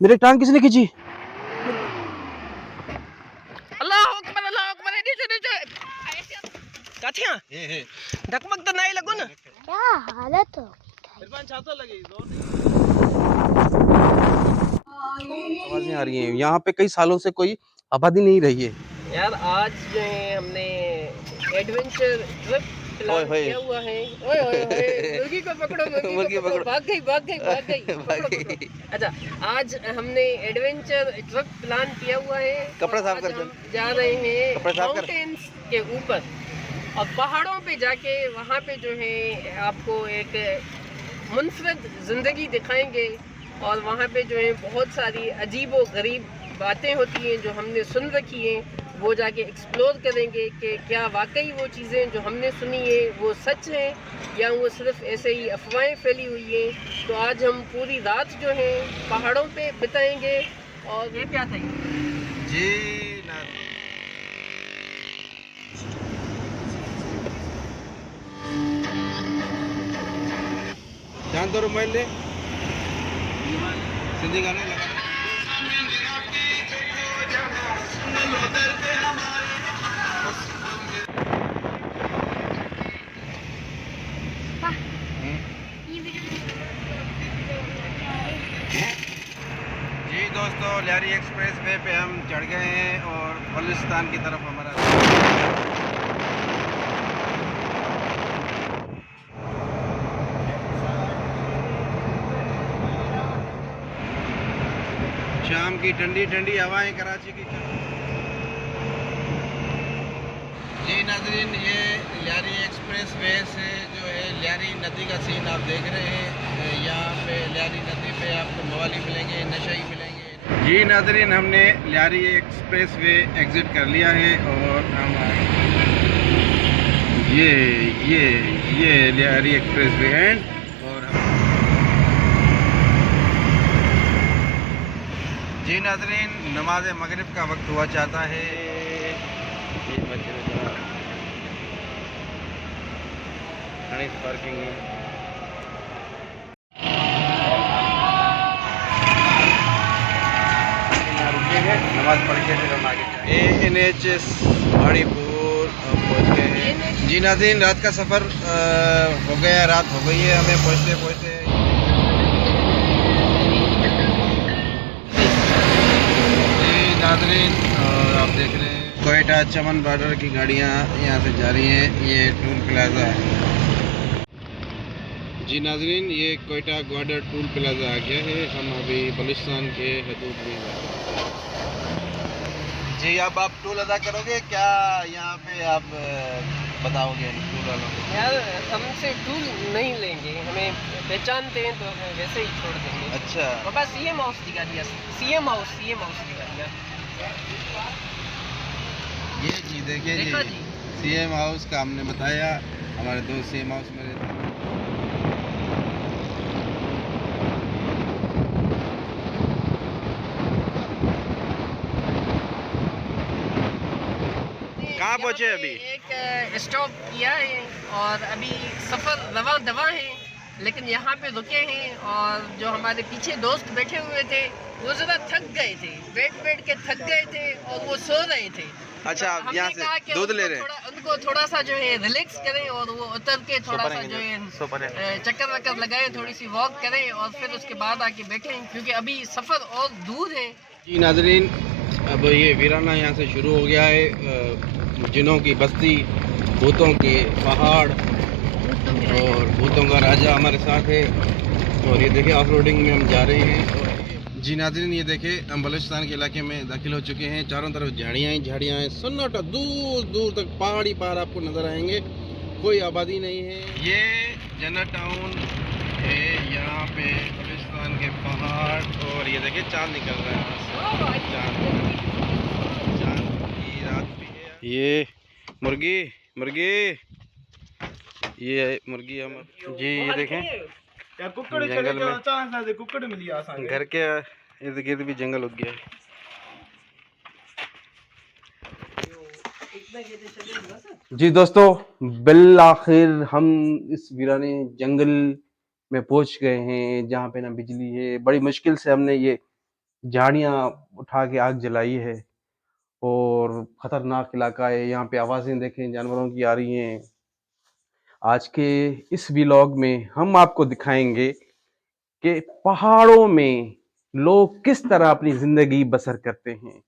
मेरे टांग किसने खींची? अल्लाह अकबर, अल्लाह अकबर। नीचे नीचे काथिया धकमक तो नहीं लगो ना। क्या हालत हो? इरफान छाता लगे आवाजें आ रही हैं। यहाँ पे कई सालों से कोई आबादी नहीं रही है यार आज जो है हमने एडवेंचर ट्रिप प्लान किया हुआ है। ओए ओए ओए, मुर्गी को पकड़ो, मुर्गी को पकड़ो। भाग गई भाग गई भाग गई। पकड़ो, पकड़ो। अच्छा, आज हमने एडवेंचर ट्रिप प्लान किया हुआ है। कपड़ा साफ कर, हम जा रहे हैं कपड़ा साफ कर। माउंटेन्स के ऊपर और पहाड़ों पे जाके वहाँ पे जो है आपको एक मुनफरद ज़िंदगी दिखाएंगे और वहाँ पे जो है बहुत सारी अजीब व गरीब बातें होती हैं जो हमने सुन रखी हैं। वो जाके एक्सप्लोर करेंगे कि क्या वाकई वो चीज़ें जो हमने सुनी है वो सच हैं या वो सिर्फ ऐसे ही अफवाहें फैली हुई हैं। तो आज हम पूरी रात जो है पहाड़ों पे बिताएंगे। और ये क्या था जी जान तो मोबाइल ले सिंधी गाने लगा। जी दोस्तों, लियारी एक्सप्रेस वे पे हम चढ़ गए हैं और बलूचिस्तान की तरफ हमारा शाम की ठंडी ठंडी हवाएं कराची की। जी नाज़रीन, ये लियारी एक्सप्रेस वे से जो है लियारी नदी का सीन आप देख रहे हैं। यहाँ पे लियारी नदी पे आपको मवाली मिलेंगे, नशई मिलेंगे। जी नाज़रीन, हमने लियारी एक्सप्रेस वे एग्ज़िट कर लिया है और हम ये लियारी एक्सप्रेस वे है। और जी नाज़रीन, नमाज मगरिब का वक्त हुआ चाहता है। पार्किंग नमाज पढ़ के फिर हम आगे NHS भाड़ीपुर पहुँच गए हैं। जी नाज़रीन, रात का सफ़र हो गया, रात हो गई है हमें पहुँचते पहुँचते। जी नाज़रीन, आप देख रहे हैं कोयटा चमन बॉर्डर की गाड़ियाँ यहाँ से जा रही हैं। ये टूल प्लाजा है। जी नाज़रीन, ये कोयटा ग्वाडर टूल प्लाजा आ गया है। हम अभी बलूचिस्तान के हदूद में हैं। जी, अब आप टूल अदा करोगे क्या? यहाँ पे आप बताओगे टूल वालों को? यार हमसे टूल नहीं लेंगे, हमें पहचानते हैं तो हमें वैसे ही छोड़ देंगे। अच्छा, पापा सीएम हाउस दिखा दिया। सीएम हाउस दिखा दिया। ये जी देखिए देखा जी, जी। CM हाउस का हमने बताया। हमारे दोस्त CM हाउस में रहते हैं। कहाँ पहुँचे अभी? एक स्टॉप किया है और अभी सफ़र रवा दवा है, लेकिन यहाँ पे रुके हैं। और जो हमारे पीछे दोस्त बैठे हुए थे वो ज़रा थक गए थे, बैठ के थक गए थे और वो सो रहे थे। अच्छा, तो आप हमने यहाँ कहा से कि दूध ले रहे हैं? उनको थोड़ा सा जो है रिलैक्स करें और वो उतर के थोड़ा सा जो है चक्कर वक्कर लगाएं, थोड़ी सी वॉक करें और फिर उसके बाद आके बैठें, क्योंकि अभी सफ़र और दूर है। जी नाज़रीन, अब ये वीराना यहाँ से शुरू हो गया है। जिनों की बस्ती, भूतों के पहाड़ और भूतों का राजा हमारे साथ है। और ये देखिए ऑफ रोडिंग में हम जा रहे हैं। जी नाज़रीन, ये देखिए हम बलूचिस्तान के इलाके में दाखिल हो चुके हैं। चारों तरफ झाड़ियाँ ही झाड़ियाँ हैं, सन्नाटा, दूर दूर तक पहाड़ ही पहाड़ आपको नज़र आएंगे। कोई आबादी नहीं है। ये जन्नत टाउन है, यहाँ पे बलूचिस्तान के पहाड़। और ये देखिए चाँद निकल रहा है, चाँद की रात भी है। ये मुर्गी ये मुर्गी हम जी ये देखें जंगल में, घर के इर्द गिर्द भी जंगल उग गया है। जी दोस्तों, बिल आखिर हम इस वीराने जंगल में पहुंच गए हैं जहाँ पे ना बिजली है। बड़ी मुश्किल से हमने ये झाड़ियाँ उठा के आग जलाई है और खतरनाक इलाका है। यहाँ पे आवाज़ें देखें जानवरों की आ रही हैं। आज के इस व्लॉग में हम आपको दिखाएंगे कि पहाड़ों में लोग किस तरह अपनी जिंदगी बसर करते हैं।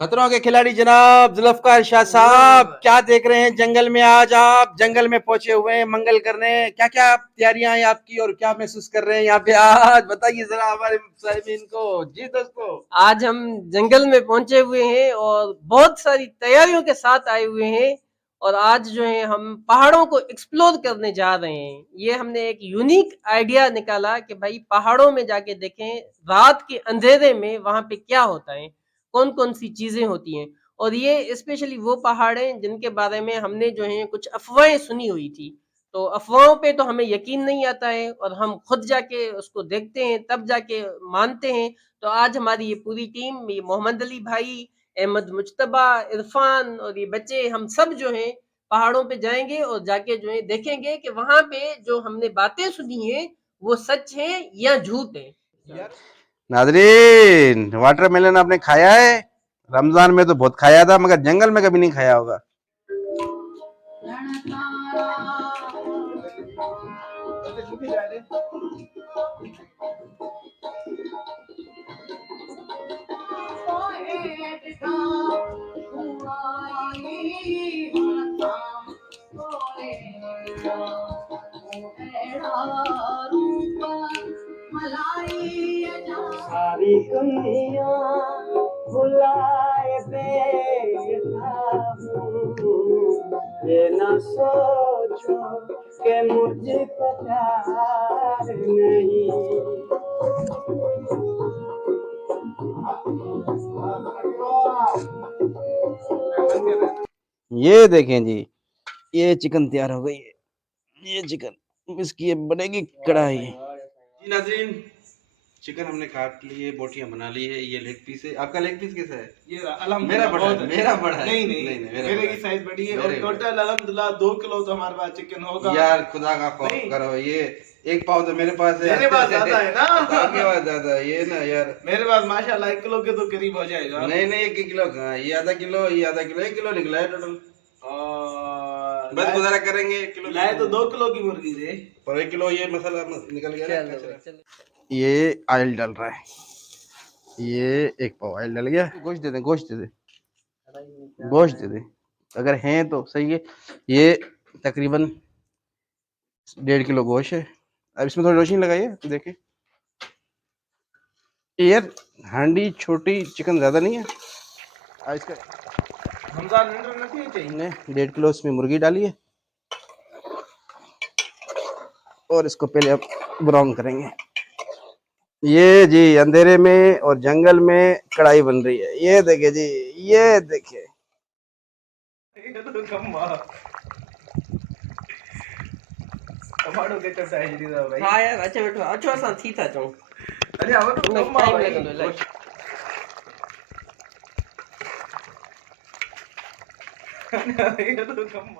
खतरों के खिलाड़ी जनाब जुल्फकार शाह साहब, क्या देख रहे हैं जंगल में? आज आप जंगल में पहुंचे हुए हैं मंगल करने। क्या क्या तैयारियां हैं आपकी और क्या महसूस कर रहे हैं यहाँ पे? आज बताइए जरा हमारे साहिबीन को। जी दोस्तों, आज हम जंगल में पहुंचे हुए हैं और बहुत सारी तैयारियों के साथ आए हुए हैं और आज जो है हम पहाड़ों को एक्सप्लोर करने जा रहे हैं। ये हमने एक यूनिक आइडिया निकाला कि भाई पहाड़ों में जाके देखें रात के अंधेरे में वहां पे क्या होता है, कौन कौन सी चीजें होती हैं। और ये स्पेशली वो पहाड़ हैं जिनके बारे में हमने जो है कुछ अफवाहें सुनी हुई थी। तो अफवाहों पे तो हमें यकीन नहीं आता है और हम खुद जाके उसको देखते हैं तब जाके मानते हैं। तो आज हमारी ये पूरी टीम, ये मोहम्मद अली भाई, अहमद मुज्तबा, इरफान और ये बच्चे, हम सब जो हैं पहाड़ों पे जाएंगे और जाके जो है देखेंगे कि वहां पे जो हमने बातें सुनी है वो सच है या झूठ है। नाजरीन, वाटरमेलन आपने खाया है? रमजान में तो बहुत खाया था मगर जंगल में कभी नहीं खाया होगा। सारी दुनिया बुलाए बेताबू, ये न सोचो कि मुझको प्यार नहीं। ये देखें जी, ये चिकन तैयार हो गई है। ये चिकन इसकी ये बनेगी कढ़ाई। जी नाज़रीन, चिकन हमने काट ली है, बोटियां बना ली है। ये लेग पीस है। आपका लेग पीस कैसा है? ये अल्हम्दुलिल्लाह मेरा बड़ा है, मेरा बड़ा है। नहीं नहीं, मेरा मेरे बड़ा की है। साइज बड़ी है और मेरे टोटल अल्हम्दुलिल्लाह 2 किलो तो हमारे पास चिकन होगा। यार खुदा का खौफ नहीं। करो, ये एक पाव तो मेरे पास है। मेरे पास ज्यादा है ना। आपके पास ज्यादा है ये ना यार। मेरे पास माशाल्लाह 1 किलो के तो करीब हो जाएगा। नहीं नहीं, 1 किलो कहाँ, ये आधा किलो, ये आधा किलो, 1 किलो निकला है टोटल। बस गुजारा करेंगे। 1 किलो लाए तो 2 किलो की मुर्गी थे पर 1 किलो ये मसाला निकल गया ना। ये ऑयल डाल रहा है, ये 1 पाव ऑयल डल गया। गोश्त दे दे, गोश्त दे दे, गोश्त दे दे अगर हैं तो सही है। ये तकरीबन 1.5 किलो गोश्त है। अब इसमें थोड़ी रोशनी लगाइए देखें। यार हांडी छोटी, चिकन ज्यादा नहीं है। आज इसका रमजान में नहीं चाहिए। 1.5 किलो इसमें मुर्गी डाली है और इसको पहले अब ब्राउन करेंगे। ये जी अंधेरे में और जंगल में कढ़ाई बन रही है। ये देखे जी, ये देखे। टमाटो केचप साइज दी था भाई। हाँ यार, अच्छा बैठो, अच्छा सा थी था जो अरे अब तो कम टाइम भाई। लगेगा लाइक। ये तो कम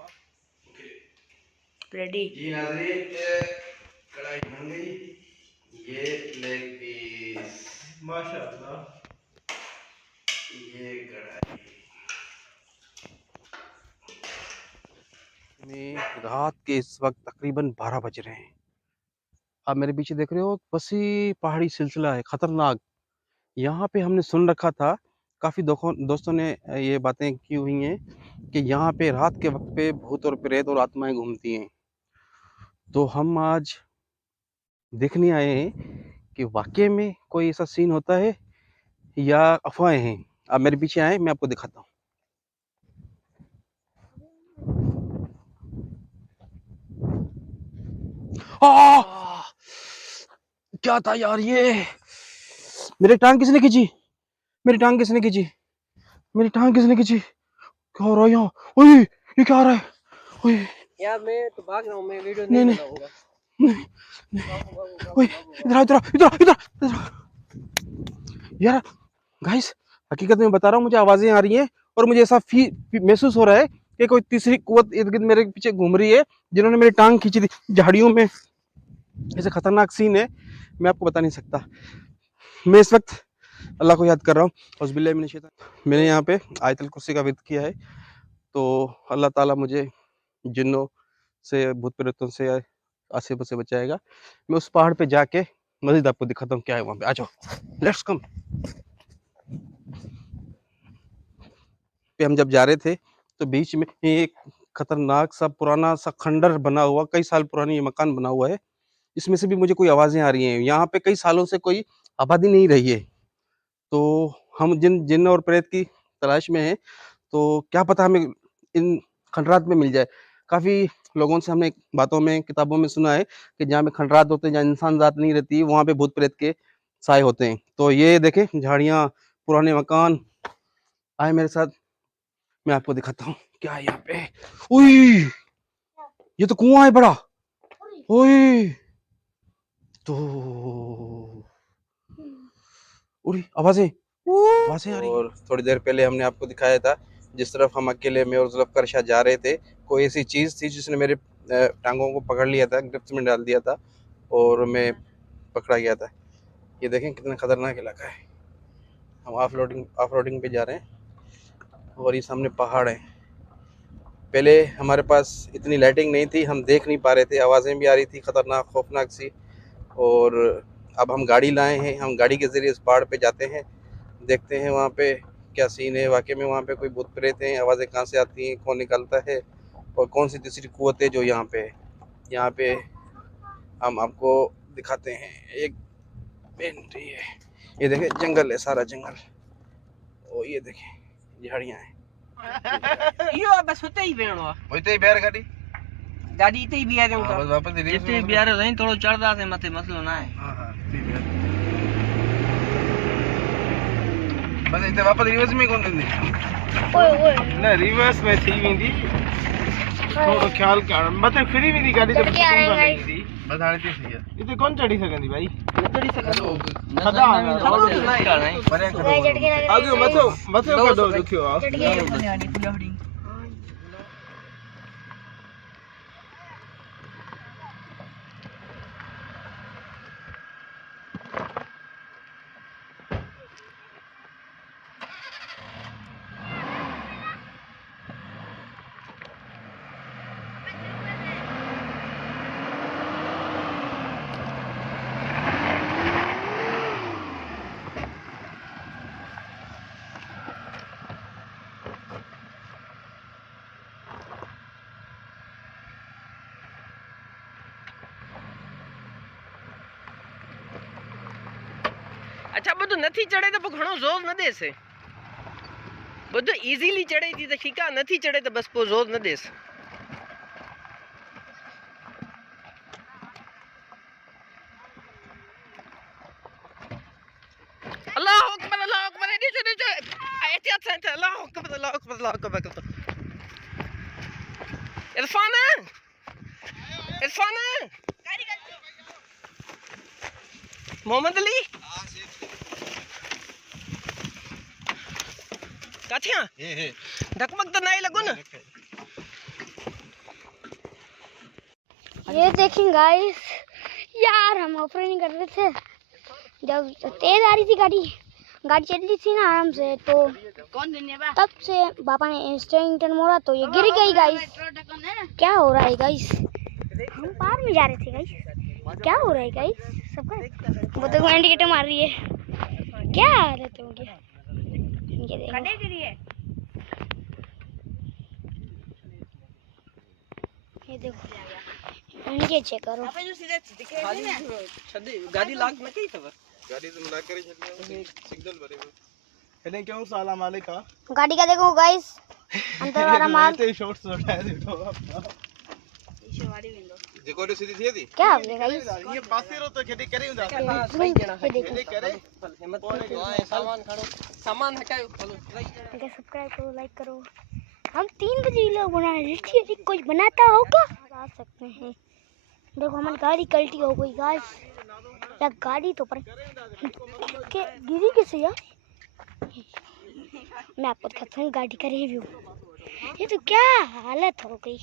रेडी जी नाज़रीन, कढ़ाई बन गई। ये लेग पीस, माशाल्लाह। ये कढ़ाई में रात के इस वक्त तकरीबन 12 बज रहे हैं। आप मेरे पीछे देख रहे हो, वसी पहाड़ी सिलसिला है खतरनाक। यहाँ पे हमने सुन रखा था, काफ़ी दोस्तों ने ये बातें की हुई हैं कि यहाँ पे रात के वक्त पे भूत और प्रेत और आत्माएं घूमती हैं। तो हम आज देखने आए हैं कि वाकई में कोई ऐसा सीन होता है या अफवाहें हैं। आप मेरे पीछे आए, मैं आपको दिखाता हूँ। क्या था यार ये? मेरी टांग किसने खींची? मेरी टांग किसने खींची? मेरी टांग किसने खींची? क्या हो रहा है यहाँ? ओए, ये क्या आ रहा है? ओए, यार मैं तो भाग रहा हूँ, मैं वीडियो नहीं, नहीं नहीं। बनाऊंगा। ओए, इधर आ, इधर आ, इधर आ, इधर आ, इधर आ। यार गाइस, हकीकत में बता रहा हूँ, मुझे आवाजें आ रही हैं और मुझे ऐसा महसूस हो रहा है कि कोई तीसरी कुव्वत इर्द गिर्द मेरे पीछे घूम रही है, जिन्होंने मेरी टांग खींची थी झाड़ियों में। ऐसे खतरनाक सीन है, मैं आपको बता नहीं सकता। मैं इस वक्त अल्लाह को याद कर रहा हूँ। औज़ुबिल्लाहि मिनश शैतान। मैंने यहाँ पे आयतुल कुर्सी का विद किया है, तो अल्लाह ताला मुझे जिन्नों से, भूत प्रेतों से, आसिफों से बचाएगा। मैं उस पहाड़ पे जाके मज़ीद आपको दिखाता हूँ क्या है वहाँ पे। आ जाओ, लेट्स कम। पे हम जब जा रहे थे तो बीच में एक खतरनाक सा पुराना सा खंडर बना हुआ, कई साल पुरानी ये मकान बना हुआ है। इसमें से भी मुझे कोई आवाज़ें आ रही हैं। यहाँ पे कई सालों से कोई आबादी नहीं रही है, तो हम जिन और प्रेत की तलाश में हैं, तो क्या पता हमें इन खंडरात में मिल जाए। काफ़ी लोगों से हमने बातों में, किताबों में सुना है कि जहाँ पे खंडरात होते हैं, जहाँ इंसान ज़ात नहीं रहती, वहाँ पे भूत प्रेत के साए होते हैं। तो ये देखें, झाड़ियाँ, पुराने मकान। आए मेरे साथ, मैं आपको दिखाता हूँ क्या है यहाँ पे। उई, ये तो कुआं है बड़ा। ओए, तो उड़ी आवाजें आवाजें आ रही हैं। और थोड़ी देर पहले हमने आपको दिखाया था, जिस तरफ हम अकेले में और जुल्फ़िकार शाह जा रहे थे, कोई ऐसी चीज़ थी जिसने मेरे टांगों को पकड़ लिया था, गिरफ्त में डाल दिया था और मैं पकड़ा गया था। ये देखें कितना खतरनाक इलाका है। हम ऑफ रोडिंग पे जा रहे हैं और ये सामने पहाड़ है। पहले हमारे पास इतनी लाइटिंग नहीं थी, हम देख नहीं पा रहे थे, आवाज़ें भी आ रही थी खतरनाक, खौफनाक सी। और अब हम गाड़ी लाए हैं, हम गाड़ी के ज़रिए इस पहाड़ पे जाते हैं, देखते हैं वहाँ पे क्या सीन है। वाकई में वहाँ पे कोई भूत प्रेत हैं, आवाज़ें कहाँ से आती हैं, कौन निकलता है और कौन सी तीसरी कुव्वत है जो यहाँ पे है। यहाँ पे हम आपको दिखाते हैं। एक एंट्री है, ये देखें जंगल है, सारा जंगल। और ये देखें झाड़ियाँ हैं। यो बस होते ही बेणो होते ही बैर गाड़ी गाड़ी इते ही बियारे हाँ, बस वापस ही इते ही बियारे रही थोड़ो चढ़दा से मथे मसलो ना है। हाँ हाँ, बस इते वापस रिवर्स में कौन देंदी न रिवर्स में थी वेंदी थोड़ो ख्याल कर मथे फ्री वेंदी गाड़ी तो बस हाणे थी सही है। इते कौन चढ़ी सकेंदी भाई चढ़ी सको खदा खबर ना है परे खड़ो आगे मथो कढो रखियो आ अच्छा બધું નથી ચડે તો ઘણો જોર ન દેશે બધું ઈઝીલી ચડે તી તો ઠીકા નથી ચડે તો બસ પો જોર ન દેશે अल्लाह अकबर नीचे नीचे एहतियात से अल्लाह अकबर इरफान मोहम्मद अली काथिया ढकमक तो नहीं लगो ना। ये देखें गाइस, यार हम ऑफरोडिंग कर रहे थे, जब तेज आ रही थी गाड़ी चल रही थी ना आराम से, तो तब से पापा ने स्टीयरिंग टर्न मोड़ा तो ये गिर गई गाइस। क्या हो रहा है गाइस, हम पार में जा रहे थे गाइस, क्या हो रहा है गाइस सबका। वो तो इंडिकेटर मार रही है, क्या हालत हो गया। ये देखो, इनके चेक करो। गाड़ी लाग में कई खबर गाड़ी से मिला कर सिग्नल भरे इने क्यों साला मालिक का गाड़ी का देखो गाइस, अंदर वाला माल ते शॉट्स उठाए दे तो देखो रे सीधी थी क्या हो गया गाइस। ये पासेरो तो खेती करे उदा सही कहना है ये करे हिम्मत सामान खड़ो सामान हटाओ चलो सब्सक्राइब करो, लाइक करो। हम 3 बजे लोग बना रहे थे, कोई बनाता होगा आ सकते हैं। देखो हमारी गाड़ी कल्टी हो गई गाइस, या गाड़ी तो पर के गिरी कैसे यार। मैं आपको दिखाता हूँ गाड़ी का रिव्यू। ये तो क्या हालत हो गई।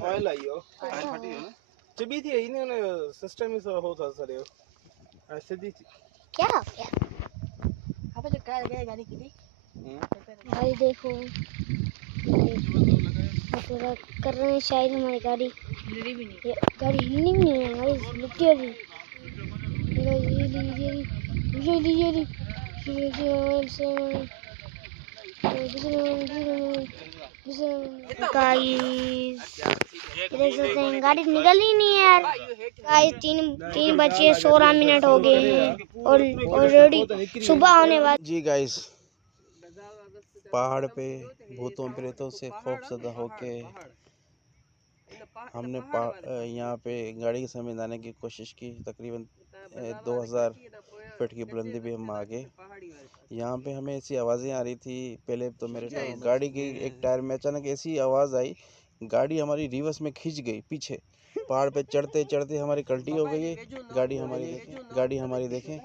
ऑयल आइयो चबी थी इन्हें सिस्टम इस होता सर यो सीधी क्या हो गया अब जो कार गए गाड़ी की भाई देखो पूरा कर रहे हैं शायद हमारी गाड़ी ये गाड़ी हिलनी भी नहीं है भाई लिटरली गाइस देख सकते हैं गाड़ी निकल ही नहीं है यार गाइस 3 बजे 16 मिनट हो गए हैं और ऑलरेडी सुबह होने वाली। जी गाइस, पहाड़ पे भूतों प्रेतों से खौफजदा होके हमने यहाँ पे गाड़ी के समेत आने की कोशिश की। तकरीबन 2000 फीट की बुलंदी पे हम आ गए। यहाँ पे हमें ऐसी आवाज़ें आ रही थी। पहले तो मेरे गाड़ी की एक टायर में अचानक ऐसी आवाज़ आई, गाड़ी हमारी रिवर्स में खींच गई पीछे। पहाड़ पे चढ़ते चढ़ते हमारी कल्टी हो गई है। गाड़ी हमारी देखें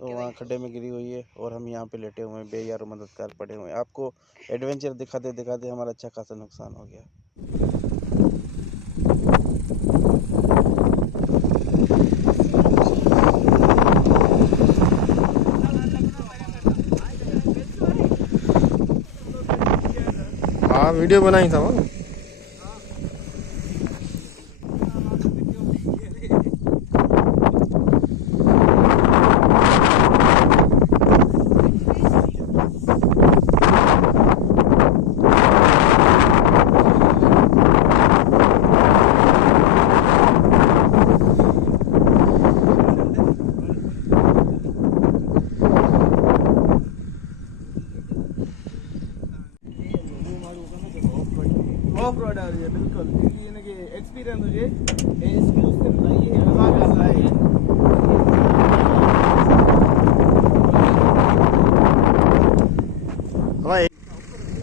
वहाँ खड्डे में गिरी हुई है और हम यहाँ पे लेटे हुए हैं, बेयार मददगार पड़े हुए हैं। आपको एडवेंचर दिखाते दिखाते हमारा अच्छा खासा नुकसान हो गया। हाँ वीडियो बनाई था वो। ऑफ रोड आ रही है बिल्कुल, क्योंकि इनके एक्सपीरियंस मुझे स्किल्स से नहीं है, मजा कर रहा है। भाई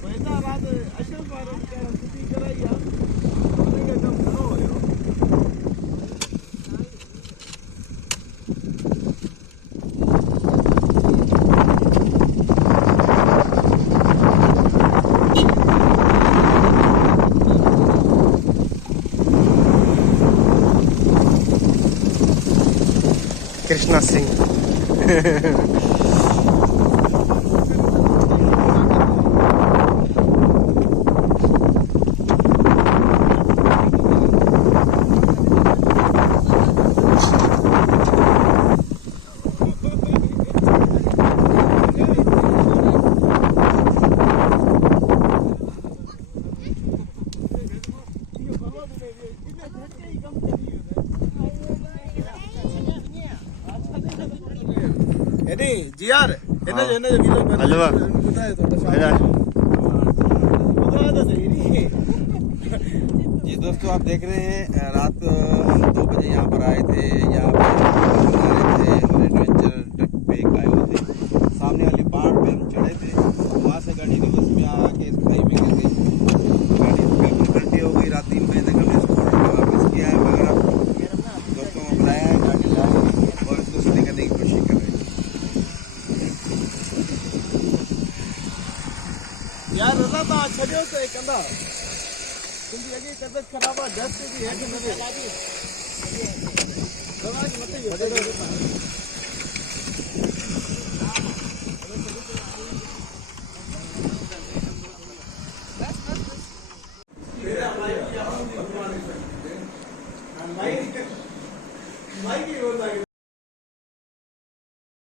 पैसा रात अशरफ वालों की तरह छुट्टी कराई है, उन्हें कम करो हो। कृष्णा सिंह जी यार इन्हें जो वीडियो बना हलवा बताए थोड़ा सा जी दोस्तों, आप देख रहे हैं रात हम 2 बजे यहाँ पर आए थे। यहाँ पे थे और एडवेंचर ट्रिप पे आए हुए थे। सामने वाली पहाड़ पे हम चढ़े थे, वहाँ से गाड़ी रिवर्स में आके इस खाई में गिर गई। गाड़ी बिल्कुल पलटी हो गई। रात 3 बजे तक हमने इसको वापस किया है, मगर अब दोस्तों को बुलाया है, गाड़ी ला और इसको सही करने की कोशिश कर रहे हैं। यार रजा तो छड़ियो तो एक अंदा तुम लगी तबियत खराब है, 10 से भी है कि नहीं दवा की मत